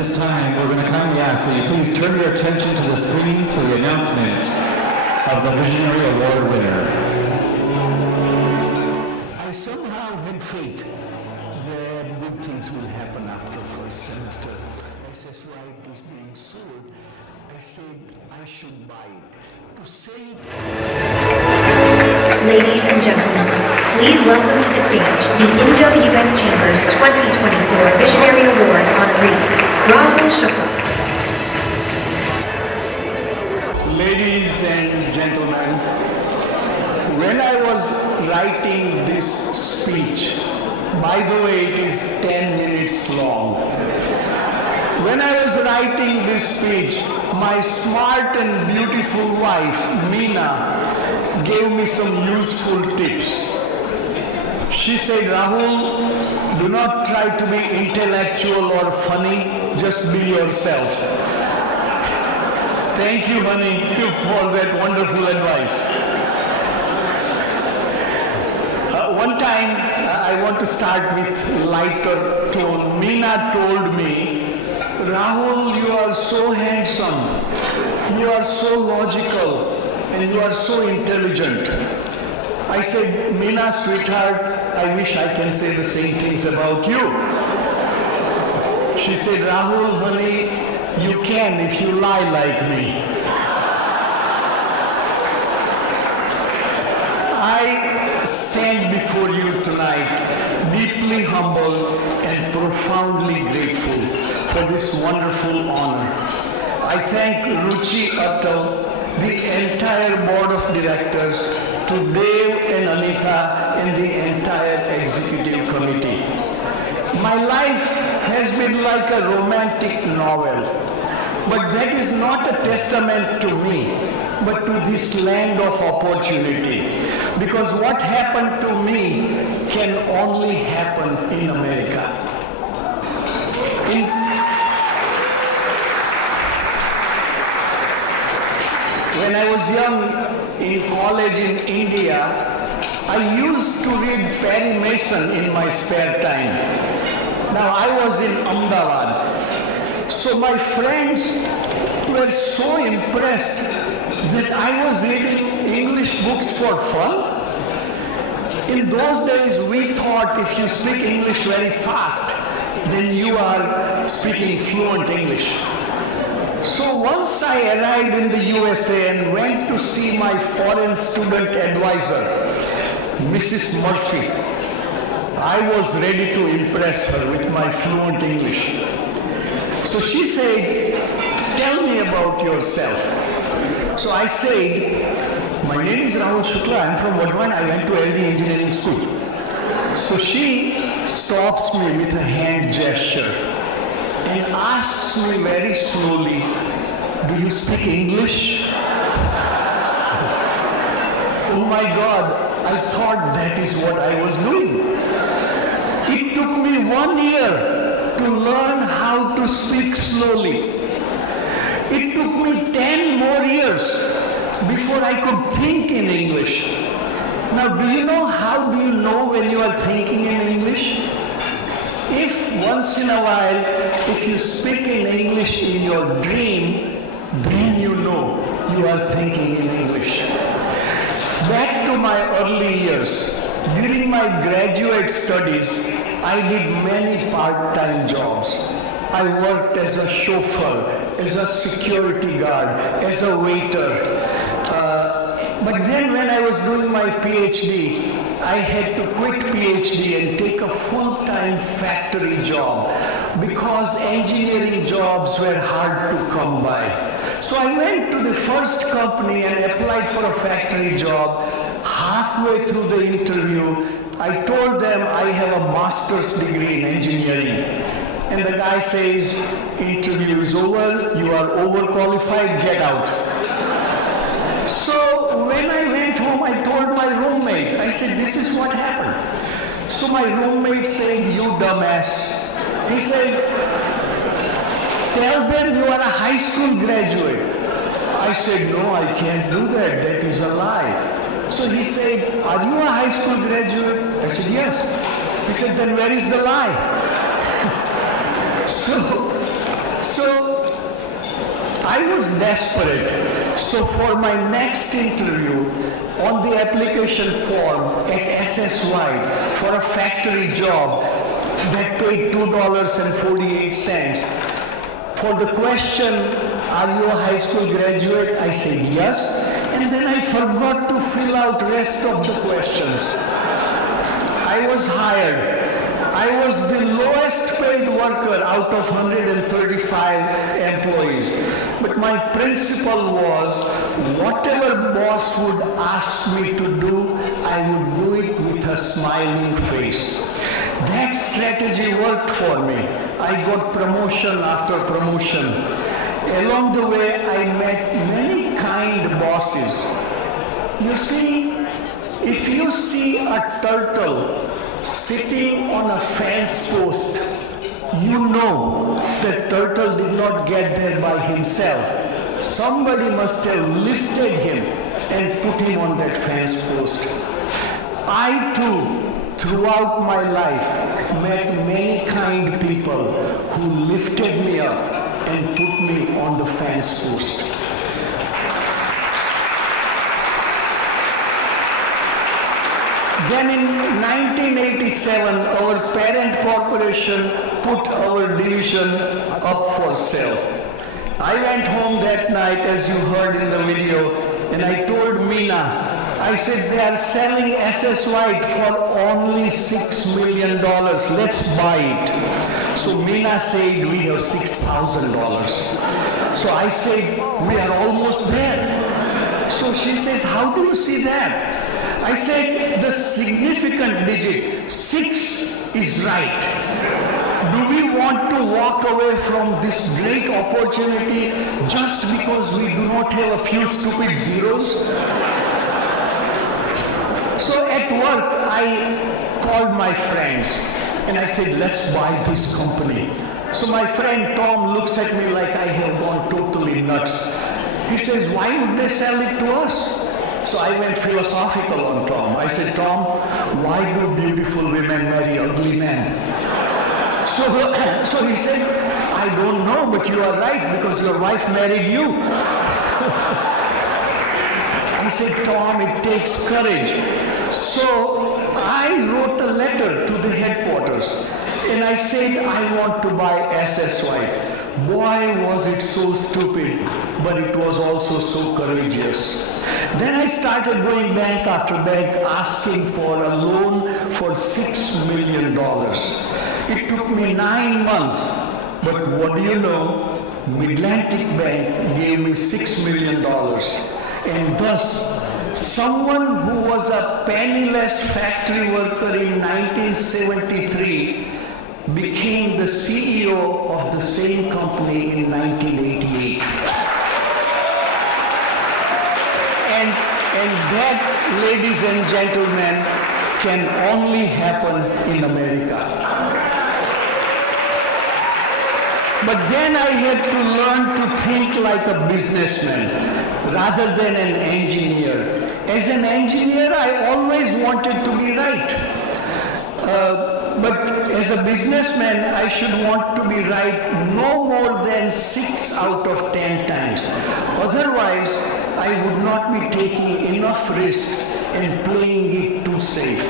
this time, we're going to kindly ask that you please turn your attention to the screens for the announcement of the Visionary Award winner. I somehow had faith that good things will happen after first semester. SS Wright is being sold. I said I should buy it. To say it. Ladies and gentlemen, please welcome to the stage the Indo-US Chambers 2024 Visionary Award honoree, Rahul Shukla. Ladies and gentlemen, when I was writing this speech, by the way, it is 10 minutes long. When I was writing this speech, my smart and beautiful wife, Meena, gave me some useful tips. She said, Rahul, do not try to be intellectual or funny, just be yourself. Thank you, honey, for that wonderful advice. One time, I want to start with lighter tone. Meena told me, Rahul, you are so handsome, you are so logical, and you are so intelligent. I said, Meena, sweetheart, I wish I can say the same things about you. She said, Rahul, honey, you can if you lie like me. I stand before you tonight deeply humble and profoundly grateful for this wonderful honor. I thank Ruchi Atal, the entire board of directors, to Dev and Anita and the entire executive committee. My life has been like a romantic novel, but that is not a testament to me, but to this land of opportunity. Because what happened to me can only happen in America. When I was young in college in India, I used to read Perry Mason in my spare time. Now I was in Ahmedabad. So my friends were so impressed that I was reading English books for fun. In those days, we thought if you speak English very fast, then you are speaking fluent English. So once I arrived in the USA and went to see my foreign student advisor, Mrs. Murphy, I was ready to impress her with my fluent English. So she said, tell me about yourself. So I said, my name is Rahul Shukla, I'm from Vadwan, I went to LD Engineering School. So she stops me with a hand gesture and asks me very slowly, do you speak English? Oh my God, I thought that is what I was doing. It took me 1 year to learn how to speak slowly. It took me 10 more years before I could think in English. Now, do you know how do you know when you are thinking in English? If once in a while, if you speak in English in your dream, then you know you are thinking in English. Back to my early years, during my graduate studies, I did many part-time jobs. I worked as a chauffeur, as a security guard, as a waiter. But then when I was doing my PhD, I had to quit PhD and take a full-time factory job because engineering jobs were hard to come by. So I went to the first company and applied for a factory job. Halfway through the interview, I told them I have a master's degree in engineering. And the guy says, interview is over, you are overqualified, get out. So when I went home, I told my roommate, I said, this is what happened. So my roommate said, you dumbass. He said, tell them you are a high school graduate. I said, no, I can't do that. That is a lie. So he said, are you a high school graduate? I said, yes. He said, then where is the lie? So So I was desperate. So for my next interview, on the application form at SSY for a factory job that paid $2.48, for the question, are you a high school graduate? I said yes, and then I forgot to fill out rest of the questions. I was hired. I was the lowest paid worker out of 135 employees. But my principle was, whatever boss would ask me to do, I would do it with a smiling face. That strategy worked for me. I got promotion after promotion. Along the way, I met many kind bosses. You see, if you see a turtle sitting on a fence post, you know that turtle did not get there by himself. Somebody must have lifted him and put him on that fence post. I too, throughout my life, met many kind people who lifted me up and put me on the fence post. Then in 1987, our parent corporation put our division up for sale. I went home that night, as you heard in the video, and I told Meena, I said, they are selling SSY for only $6 million. Let's buy it. So Meena said, we have $6,000. So I said, we are almost there. So she says, how do you see that? I said, the significant digit, 6 is right. Do we want to walk away from this great opportunity just because we do not have a few stupid zeros? So at work, I called my friends and I said, let's buy this company. So my friend Tom looks at me like I have gone totally nuts. He says, why would they sell it to us? So I went philosophical on Tom. I said, Tom, why do beautiful women marry ugly men? So he said, I don't know, but you are right because your wife married you. I said, Tom, it takes courage. So I wrote a letter to the headquarters and I said, I want to buy SSY. Boy, was it so stupid, but it was also so courageous. Then I started going bank after bank asking for a loan for $6 million. It took me 9 months, but what do you know? Mid-Atlantic Bank gave me $6 million. And thus, someone who was a penniless factory worker in 1973 became the CEO of the same company in 1988. And that, ladies and gentlemen, can only happen in America. But then I had to learn to think like a businessman rather than an engineer. As an engineer, I always wanted to be right. But as a businessman, I should want to be right no more than 6 out of 10 times. Otherwise, I would not be taking enough risks and playing it too safe.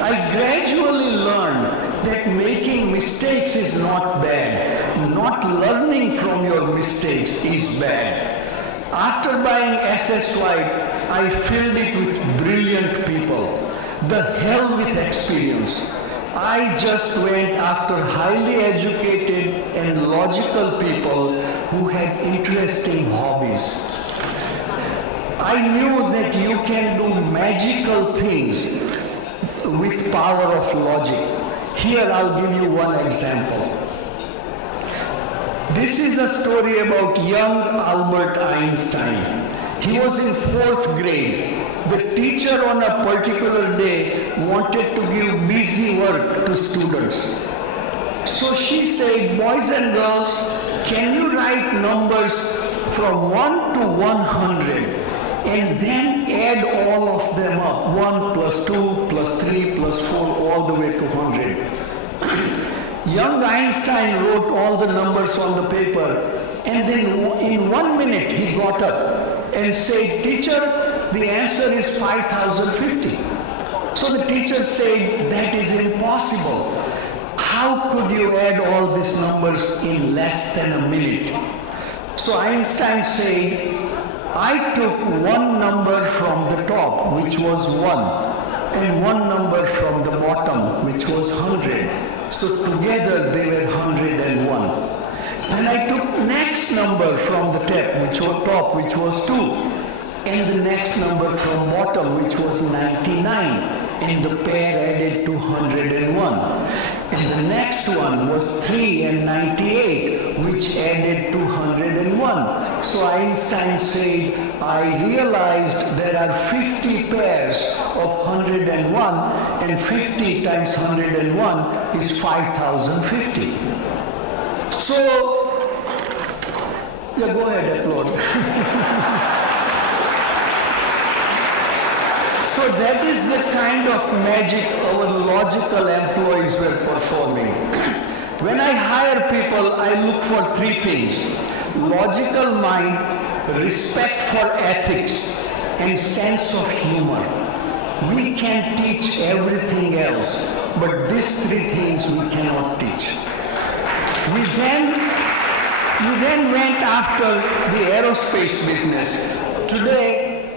I gradually learned that making mistakes is not bad. Not learning from your mistakes is bad. After buying SSY, I filled it with brilliant people. The hell with experience. I just went after highly educated and logical people who had interesting hobbies. I knew that you can do magical things with power of logic. Here I'll give you one example. This is a story about young Albert Einstein. He was in 4th grade. The teacher on a particular day wanted to give busy work to students. So she said, boys and girls, can you write numbers from 1 to 100 and then add all of them up, 1 plus 2 plus 3 plus 4 all the way to 100. Young Einstein wrote all the numbers on the paper, and then in 1 minute he got up and said, "Teacher, the answer is 5050. So the teacher said, "That is impossible. How could you add all these numbers in less than a minute?" So Einstein said, "I took one number from the top, which was 1, and one number from the bottom, which was 100. So together they were 101. Then I took next number from the top, which was 2, and the next number from bottom, which was 99, and the pair added to 101. And the next one was 3 and 98, which added to 101. So Einstein said, "I realized there are 50 pairs of 101, and 50 times 101 is 5050. So, yeah, go ahead, applaud. So that is the kind of magic our logical employees were performing. When I hire people, I look for 3 things: logical mind, respect for ethics, and sense of humor. We can teach everything else, but these 3 things we cannot teach. We then went after the aerospace business. Today,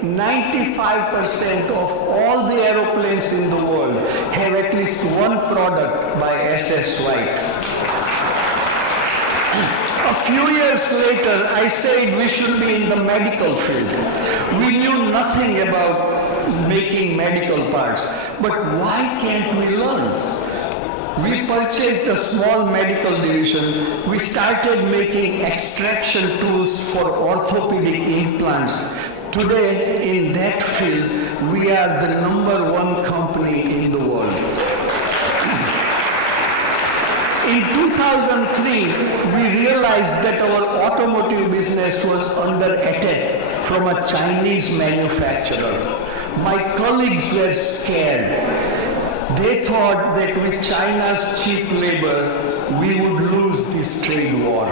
95% of all the aeroplanes in the world have at least one product by SS White. A few years later, I said we should be in the medical field. We knew nothing about making medical parts, but why can't we learn? We purchased a small medical division. We started making extraction tools for orthopedic implants. Today, in that field, we are the #1 company in the world. In 2003, we realized that our automotive business was under attack from a Chinese manufacturer. My colleagues were scared. They thought that with China's cheap labor, we would lose this trade war.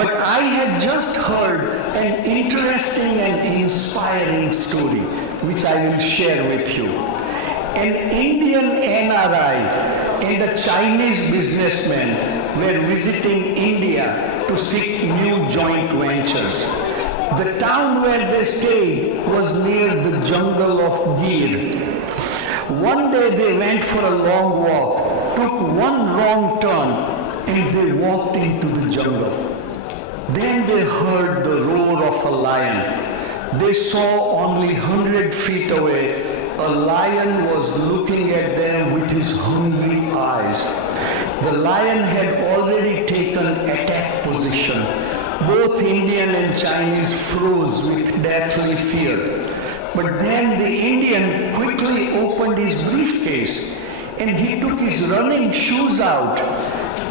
But I had just heard an interesting and inspiring story, which I will share with you. An Indian NRI and a Chinese businessman were visiting India to seek new joint ventures. The town where they stayed was near the jungle of Gir. One day they went for a long walk, took one wrong turn, and they walked into the jungle. Then they heard the roar of a lion. They saw only 100 feet away. A lion was looking at them with his hungry eyes. The lion had already taken attack position. Both Indian and Chinese froze with deathly fear. But then the Indian quickly opened his briefcase and he took his running shoes out.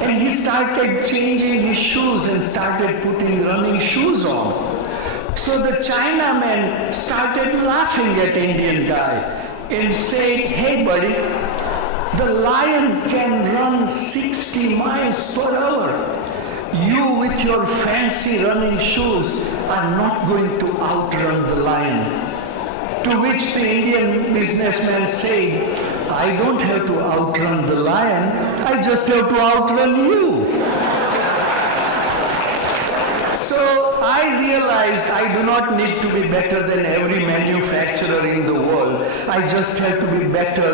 And he started changing his shoes and started putting running shoes on. So the Chinaman started laughing at Indian guy and said, "Hey buddy, the lion can run 60 miles per hour. You with your fancy running shoes are not going to outrun the lion." To which the Indian businessman said, "I don't have to outrun the lion, I just have to outrun you." So I realized I do not need to be better than every manufacturer in the world. I just have to be better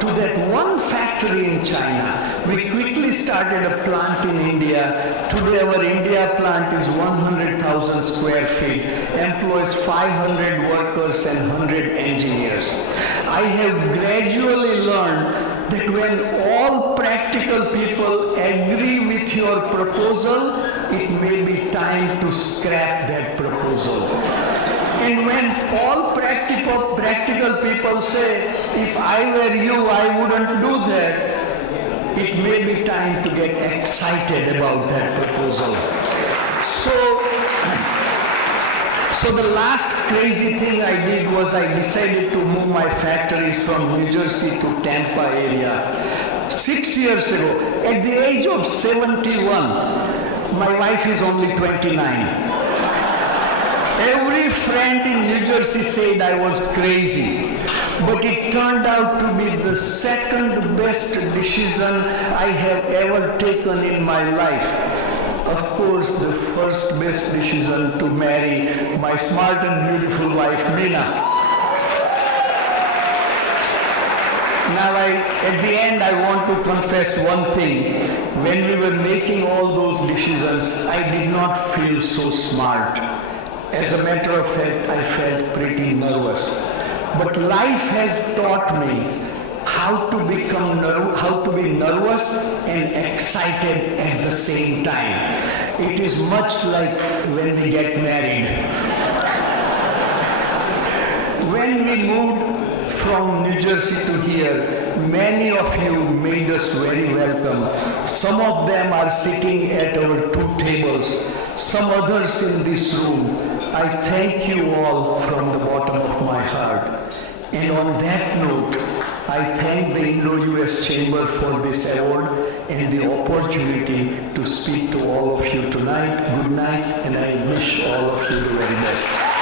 to that one factory in China. We quickly started a plant in India. Today our India plant is 100,000 square feet, employs 500 workers and 100 engineers. I have gradually learned that when all practical people agree with your proposal, it may be time to scrap that proposal. And when all practical people say, "If I were you, I wouldn't do that," it may be time to get excited about that proposal. So the last crazy thing I did was I decided to move my factories from New Jersey to Tampa area. 6 years ago, at the age of 71, my wife is only 29. Every friend in New Jersey said I was crazy, but it turned out to be the second best decision I have ever taken in my life. Of course, the first best decision to marry my smart and beautiful wife, Meena. Now, at the end, I want to confess one thing. When we were making all those decisions, I did not feel so smart. As a matter of fact, I felt pretty nervous. But life has taught me how to be nervous and excited at the same time. It is much like when we get married. When we moved from New Jersey to here, many of you made us very welcome. Some of them are sitting at our 2 tables, some others in this room. I thank you all from the bottom of my heart. And on that note, I thank the Indo-US Chamber for this award and the opportunity to speak to all of you tonight. Good night, and I wish all of you the very best.